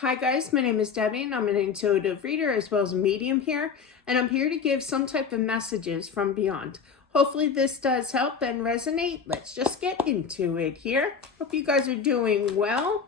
Hi guys, my name is Debbie and I'm an intuitive reader as well as a medium here, and I'm here to give some type of messages from beyond. Hopefully this does help and resonate. Let's just get into it here. Hope you guys are doing well.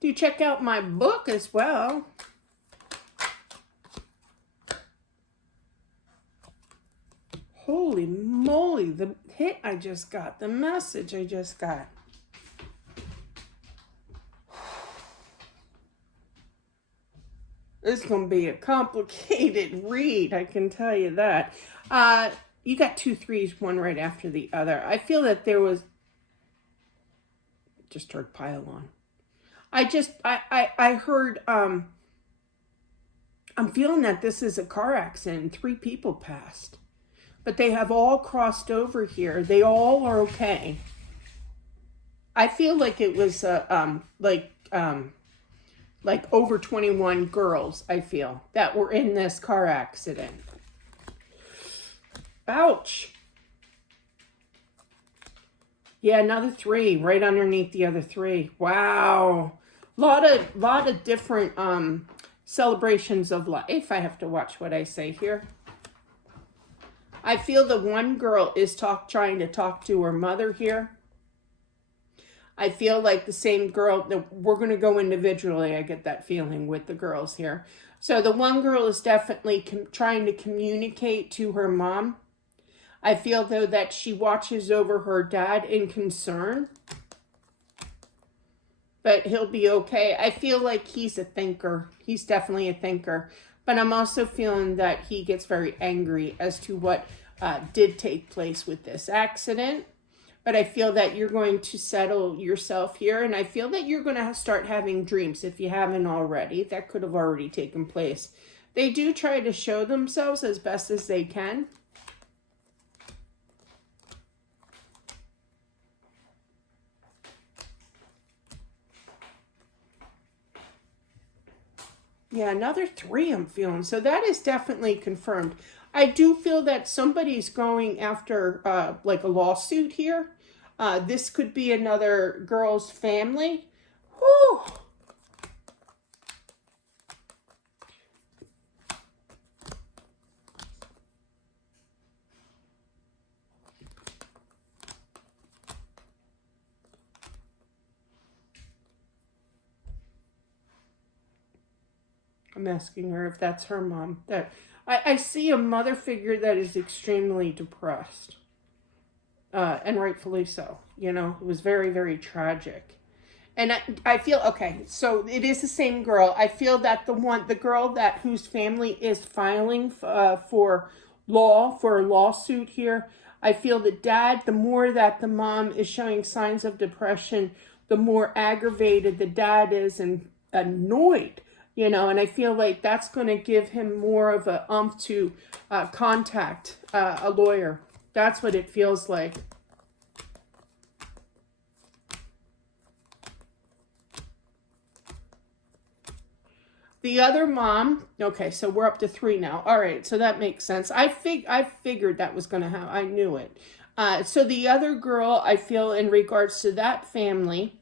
Do check out my book as well. Holy moly, the hit I just got, the message I just got. This is going to be a complicated read, I can tell you that. You got 2 3s, one right after the other. I feel that there was... Just heard pile on. I heard, I'm feeling that this is a car accident. 3 people passed. But they have all crossed over here. They all are okay. I feel like it was, like over 21 girls, I feel, that were in this car accident. Ouch. Yeah, another 3 right underneath the other 3. Wow. Lot of different celebrations of life. I have to watch what I say here. I feel the one girl is trying to talk to her mother here. I feel like the same girl, we're going to go individually, I get that feeling with the girls here. So the one girl is definitely trying to communicate to her mom. I feel, though, that she watches over her dad in concern. But he'll be okay. I feel like he's a thinker. He's definitely a thinker. But I'm also feeling that he gets very angry as to what did take place with this accident. But I feel that you're going to settle yourself here. And I feel that you're going to start having dreams if you haven't already. That could have already taken place. They do try to show themselves as best as they can. Yeah, another 3 I'm feeling. So that is definitely confirmed. I do feel that somebody's going after like a lawsuit here. This could be another girl's family. Whew. I'm asking her if that's her mom. That I see a mother figure that is extremely depressed. And rightfully so. You know, it was very, very tragic. And I feel, okay, so it is the same girl. I feel that the girl that whose family is filing for a lawsuit here, I feel the dad, the more that the mom is showing signs of depression, the more aggravated the dad is and annoyed, you know, and I feel like that's going to give him more of a umph to contact a lawyer. That's what it feels like. The other mom, okay, so we're up to 3 now. All right, so that makes sense. I figured that was going to happen. I knew it. So the other girl, I feel in regards to that family,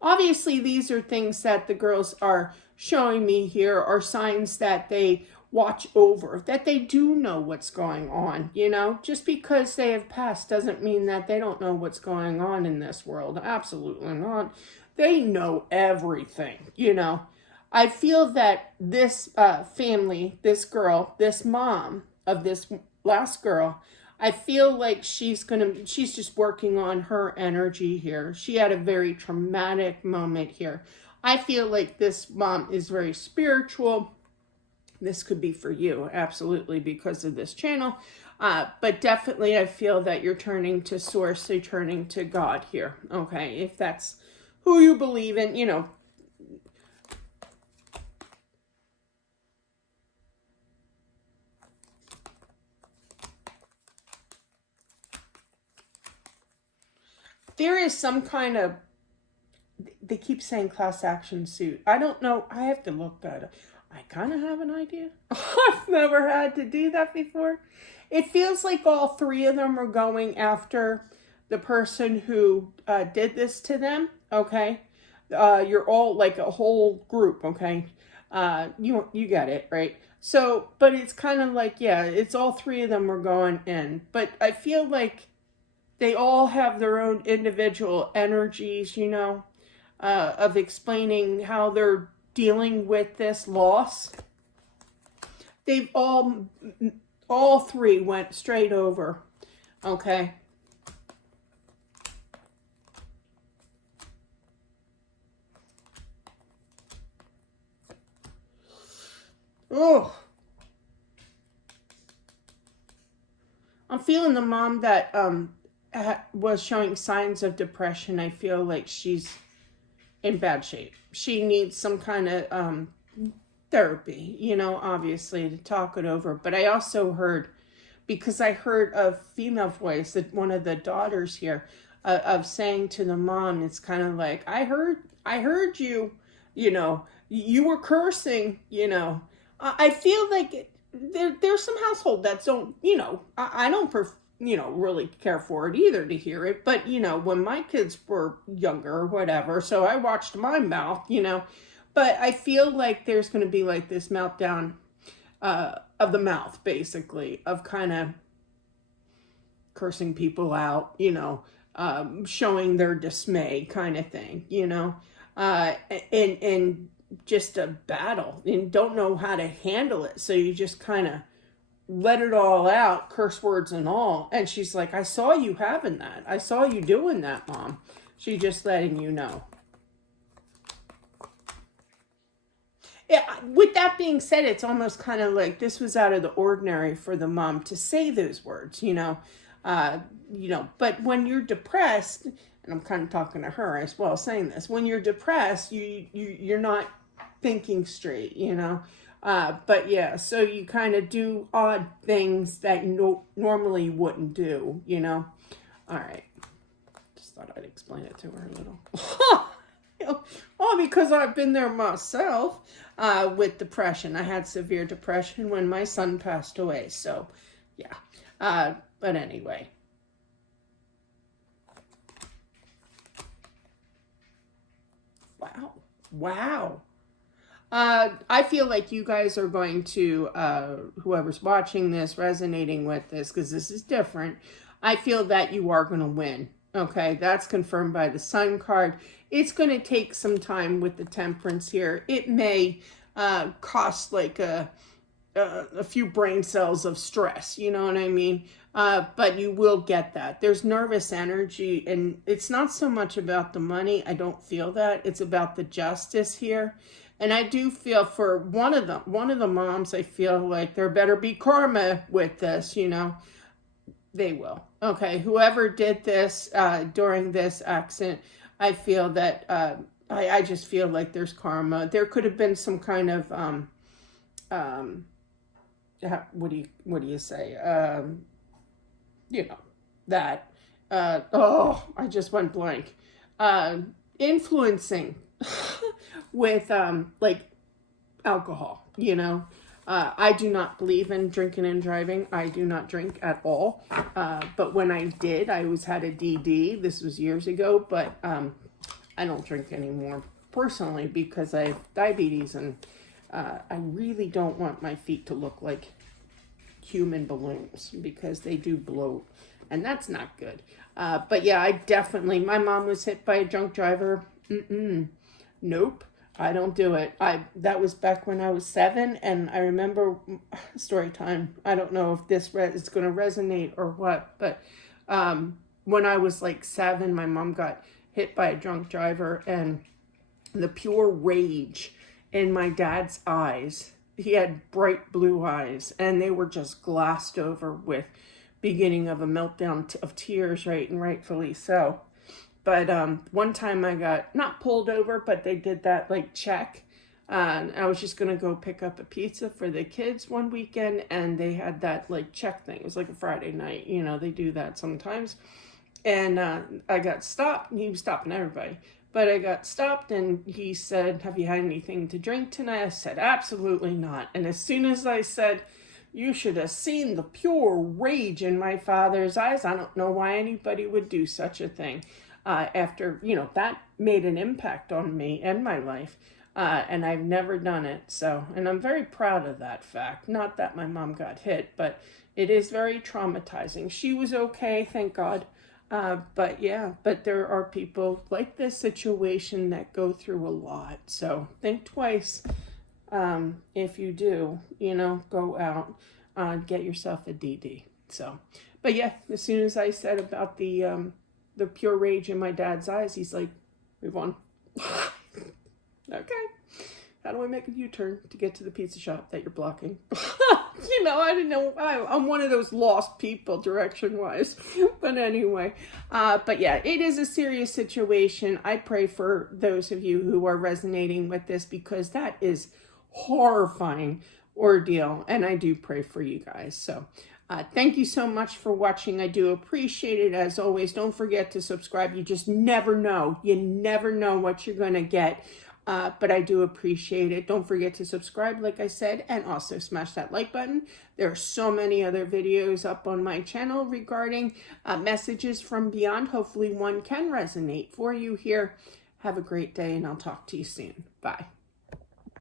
obviously these are things that the girls are showing me here are signs that they watch over, that they do know what's going on, you know? Just because they have passed doesn't mean that they don't know what's going on in this world. Absolutely not. They know everything, you know? I feel that this family, this girl, this mom of this last girl, I feel like she's just working on her energy here. She had a very traumatic moment here. I feel like this mom is very spiritual. This could be for you, absolutely, because of this channel. But definitely I feel that you're turning to source, you're turning to God here, okay? If that's who you believe in, you know. There is some kind of, they keep saying class action suit. I don't know. I have to look that up. I kind of have an idea. I've never had to do that before. It feels like all 3 of them are going after the person who did this to them, okay? You're all like a whole group, okay? You get it, right? So, but it's kind of like, yeah, it's all three of them are going in. But I feel like they all have their own individual energies, of explaining how they're dealing with this loss. They've all three went straight over, okay? Oh, I'm feeling the mom that was showing signs of depression. I feel like she's in bad shape. She needs some kind of therapy, obviously to talk it over. But I also heard, because I heard a female voice, that one of the daughters here, of saying to the mom, it's kind of like, I heard you, you were cursing, I feel like there's some household that don't, I don't really care for it either to hear it. But, when my kids were younger or whatever, so I watched my mouth, but I feel like there's going to be like this meltdown of the mouth, basically, of kind of cursing people out, showing their dismay kind of thing, and just a battle and don't know how to handle it. So you just kind of let it all out, curse words and all. And she's like, I saw you having that. I saw you doing that, Mom. She just letting you know. Yeah, with that being said, it's almost kind of like this was out of the ordinary for the mom to say those words, but when you're depressed, and I'm kind of talking to her as well, saying this, when you're depressed, you're not thinking straight, but yeah, so you kind of do odd things that you normally wouldn't do, all right, just thought I'd explain it to her a little. Oh, because I've been there myself with depression. I had severe depression when my son passed away, so yeah, but anyway. Wow. I feel like you guys are going to, whoever's watching this, resonating with this, because this is different. I feel that you are going to win. Okay, that's confirmed by the Sun card. It's going to take some time with the Temperance here. It may cost like a few brain cells of stress, you know what I mean? But you will get that. There's nervous energy, and it's not so much about the money. I don't feel that. It's about the justice here. And I do feel for one of the moms, I feel like there better be karma with this, They will. Okay, whoever did this during this accident, I feel that, I just feel like there's karma. There could have been some kind of, what do you say? That, I just went blank. Influencing with, like alcohol, I do not believe in drinking and driving. I do not drink at all. But when I did, I always had a DD. This was years ago, but I don't drink anymore personally because I have diabetes, and I really don't want my feet to look like human balloons because they do bloat, and that's not good. But yeah, my mom was hit by a drunk driver. Nope. I don't do it. That was back when I was 7, and I remember story time. I don't know if this is going to resonate or what, but when I was like 7, my mom got hit by a drunk driver, and the pure rage in my dad's eyes. He had bright blue eyes, and they were just glassed over with beginning of a meltdown of tears, right, and rightfully so. But one time I got not pulled over, but they did that like check. And I was just going to go pick up a pizza for the kids one weekend, and they had that like check thing. It was like a Friday night. They do that sometimes. And I got stopped, and he was stopping everybody. But I got stopped, and he said, have you had anything to drink tonight? I said, absolutely not. And as soon as I said You should have seen the pure rage in my father's eyes. I don't know why anybody would do such a thing. After, that made an impact on me and my life. And I've never done it. So, and I'm very proud of that fact. Not that my mom got hit, but it is very traumatizing. She was okay, thank God. But there are people like this situation that go through a lot. So think twice if you do, go out, get yourself a DD. So, but yeah, as soon as I said about the pure rage in my dad's eyes, he's like, move on. Okay. How do I make a U-turn to get to the pizza shop that you're blocking? I didn't know. I'm one of those lost people direction-wise. But anyway, but yeah, it is a serious situation. I pray for those of you who are resonating with this because that is horrifying ordeal. And I do pray for you guys. So thank you so much for watching. I do appreciate it as always. Don't forget to subscribe. You just never know. You never know what you're going to get. But I do appreciate it. Don't forget to subscribe, like I said, and also smash that like button. There are so many other videos up on my channel regarding messages from beyond. Hopefully one can resonate for you here. Have a great day, and I'll talk to you soon. Bye.